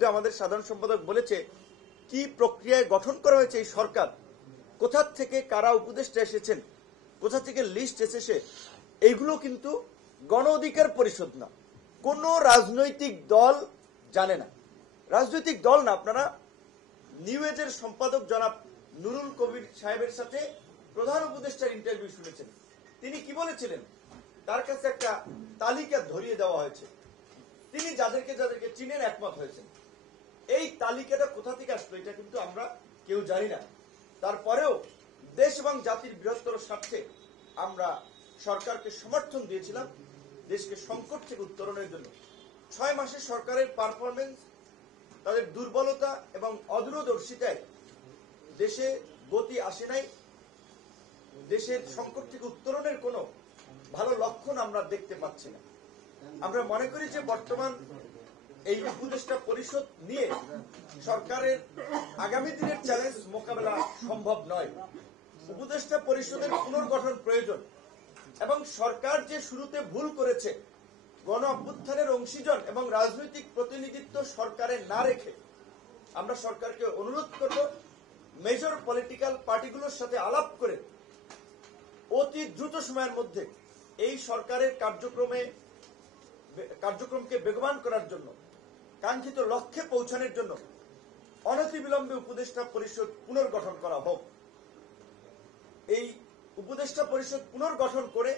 যদি আমাদের সাধারণ সম্পাদক বলেছে কি প্রক্রিয়ায় গঠন করা হয়েছে এই সরকার, কোথা থেকে কারা উপদেষ্টা এসেছেন, কোথা থেকে লিস্ট এসেছে, এইগুলো কিন্তু গণ অধিকার পরিষদ না, কোন রাজনৈতিক দল জানে না। রাজনৈতিক দল না, আপনারা নিউ এজের সম্পাদক জনাব নুরুল কবির সাহেবের সাথে প্রধান উপদেষ্টার ইন্টারভিউ শুনেছেন। তিনি কি বলেছিলেন? তার কাছে একটা তালিকা ধরিয়ে দেওয়া হয়েছে, তিনি যাদেরকে যাদেরকে চিনেন একমত হয়েছেন। এই তালিকাটা কোথা থেকে আসলো এটা কিন্তু আমরা কেউ জানি না। তারপরেও দেশ এবং জাতির বৃহত্তর স্বার্থে আমরা সরকারকে সমর্থন দিয়েছিলাম দেশকে সংকট থেকে উত্তরণের জন্য। 6 মাসে সরকারের পারফরমেন্স, তাদের দুর্বলতা এবং অদূরদর্শিতায় দেশে গতি আসে নাই। দেশের সংকট থেকে উত্তরণের কোনো ভালো লক্ষণ আমরা দেখতে পাচ্ছি না। আমরা মনে করি যে বর্তমান এই উপদেষ্টা পরিষদ নিয়ে সরকারের আগামী দিনের চ্যালেঞ্জ মোকাবেলা সম্ভব নয়। উপদেষ্টা পরিষদের পুনর্গঠন প্রয়োজন এবং সরকার যে শুরুতে ভুল করেছে, গণ অভ্যুত্থানের অংশীজন এবং রাজনৈতিক প্রতিনিধিত্ব সরকারে না রেখে আমরা সরকারকে অনুরোধ করব মেজর পলিটিক্যাল পার্টিগুলোর সাথে আলাপ করে অতি দ্রুত সময়ের মধ্যে এই সরকারের কার্যক্রমকে বেগবান করার জন্য, কাঙ্ক্ষিত লক্ষ্যে পৌঁছানোর জন্য অনতিবিলম্বে উপদেষ্টা পরিষদ পুনর্গঠন করা হোক। এই উপদেষ্টা পরিষদ পুনর্গঠন করে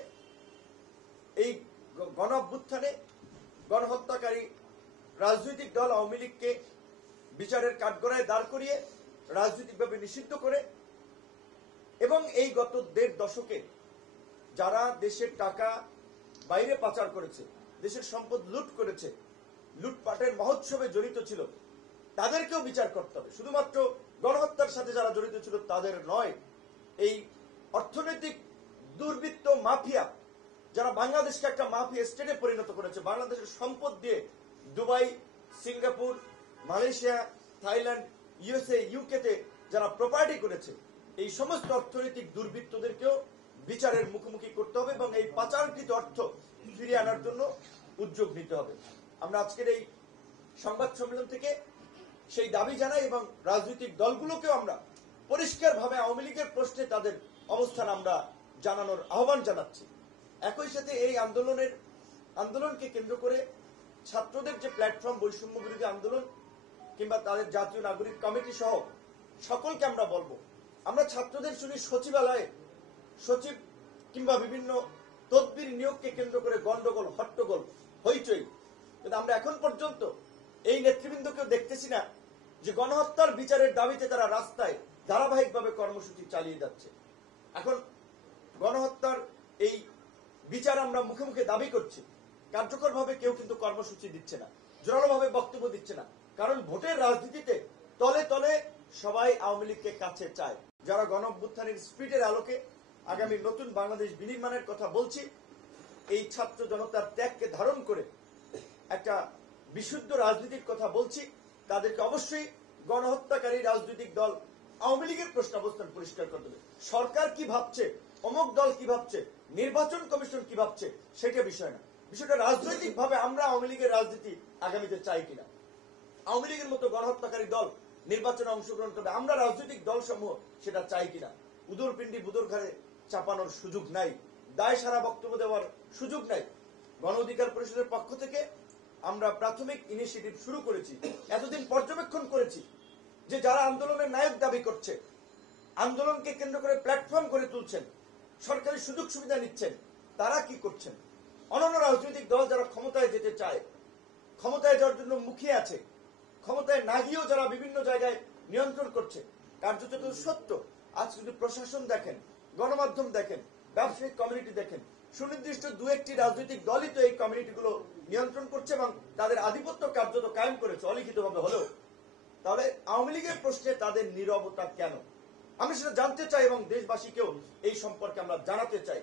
এই গণ অভ্যুত্থানে গণহত্যাকারী রাজনৈতিক দল আওয়ামী লীগকে বিচারের কাঠগড়ায় দাঁড় করিয়ে রাজনৈতিকভাবে নিষিদ্ধ করে এবং এই গত 1.5 দশকে যারা দেশের টাকা বাইরে পাচার করেছে, দেশের সম্পদ লুট করেছে, লুটপাটের মহোৎসবে জড়িত ছিল, তাদেরকেও বিচার করতে হবে। শুধুমাত্র গণহত্যার সাথে যারা জড়িত ছিল তাদের নয়, এই অর্থনৈতিক দুর্বৃত্ত মাফিয়া যারা বাংলাদেশকে একটা মাফিয়া স্টেটে পরিণত করেছে, বাংলাদেশের সম্পদ দিয়ে Dubai, Singapore, Malaysia, Thailand, USA, ইউকেতে যারা প্রপার্টি করেছে, এই সমস্ত অর্থনৈতিক দুর্বৃত্তদেরকেও বিচারের মুখোমুখি করতে হবে এবং এই পাচারকৃত অর্থ ফিরিয়ে আনার জন্য উদ্যোগ নিতে হবে। আমরা আজকের এই সংবাদ সম্মেলন থেকে সেই দাবি জানাই এবং রাজনৈতিক দলগুলোকেও আমরা পরিষ্কারভাবে আওয়ামী লীগের প্রশ্নে তাদের অবস্থান আমরা জানানোর আহ্বান জানাচ্ছি। একই সাথে এই আন্দোলনকে কেন্দ্র করে ছাত্রদের যে প্ল্যাটফর্ম, বৈষম্য বিরোধী আন্দোলন কিংবা তাদের জাতীয় নাগরিক কমিটি সহ সকলকে আমরা বলবো, আমরা ছাত্রদের শুনি সচিবালয়ে সচিব কিংবা বিভিন্ন তদবির নিয়োগকে কেন্দ্র করে গন্ডগোল, হট্টগোল, হইচই, কিন্তু আমরা এখন পর্যন্ত এই নেতৃবৃন্দকেও দেখতেছি না যে গণহত্যার বিচারের দাবিতে তারা রাস্তায় ধারাবাহিকভাবে কর্মসূচি চালিয়ে যাচ্ছে। এখন গণহত্যার এই বিচার আমরা মুখে মুখে দাবি করছি, কার্যকরভাবে কেউ কিন্তু কর্মসূচি দিচ্ছে না, জোরালোভাবে বক্তব্য দিচ্ছে না। কারণ ভোটের রাজনীতিতে তলে তলে সবাই আওয়ামী লীগকে কাছে চায়। যারা গণ অভ্যুত্থানের স্পিডের আলোকে আগামী নতুন বাংলাদেশ বিনির্মাণের কথা বলছি, এই ছাত্র জনতার ত্যাগকে ধারণ করে একটা বিশুদ্ধ রাজনীতির কথা বলছি, তাদেরকে অবশ্যই গণহত্যাকারী রাজনৈতিক দল আওয়ামী লীগের প্রশ্ন অবস্থান পরিষ্কার করতে হবে। সরকার কি ভাবছে, অমুক দল কি ভাবছে, নির্বাচন কমিশন কি ভাবছে, সেটা বিষয় না। বিষয়টা রাজনৈতিক ভাবে আমরা আওয়ামী লীগের রাজনীতি আগামীতে চাই কিনা, আওয়ামী লীগের মতো গণহত্যাকারী দল নির্বাচনে অংশগ্রহণ করবে, আমরা রাজনৈতিক দল সমূহ সেটা চাই কিনা। উদরপিণ্ডি বুদর ঘরে চাপানোর সুযোগ নাই, দায় সারা বক্তব্য দেওয়ার সুযোগ নাই। গণ অধিকার পরিষদের পক্ষ থেকে আমরা প্রাথমিক ইনিশিয়েটিভ শুরু করেছি। এতদিন পর্যবেক্ষণ করেছি যে যারা আন্দোলনের নায়ক দাবি করছে, আন্দোলনকে কেন্দ্র করে প্ল্যাটফর্ম করে তুলছেন, সরকারি সুযোগ সুবিধা নিচ্ছেন, তারা কি করছেন। অন্যান্য রাজনৈতিক দল যারা ক্ষমতায় যেতে চায়, ক্ষমতায় যাওয়ার জন্য মুখিয়ে আছে, ক্ষমতায় না গিয়েও যারা বিভিন্ন জায়গায় নিয়ন্ত্রণ করছে, কার্যত সত্য। আজ যদি প্রশাসন দেখেন, গণমাধ্যম দেখেন, ব্যবসায়িক কমিউনিটি দেখেন, সুনির্দিষ্ট 2-1টি রাজনৈতিক দলই তো এই কমিউনিটিগুলো নিয়ন্ত্রণ করছে এবং তাদের আধিপত্য কার্যত কায়েম করেছে অলিখিতভাবে হলেও। তাহলে আওয়ামী লীগের প্রশ্নে তাদের নীরবতা কেন? আমি সেটা জানতে চাই এবং দেশবাসীকেও এই সম্পর্কে আমরা জানাতে চাই।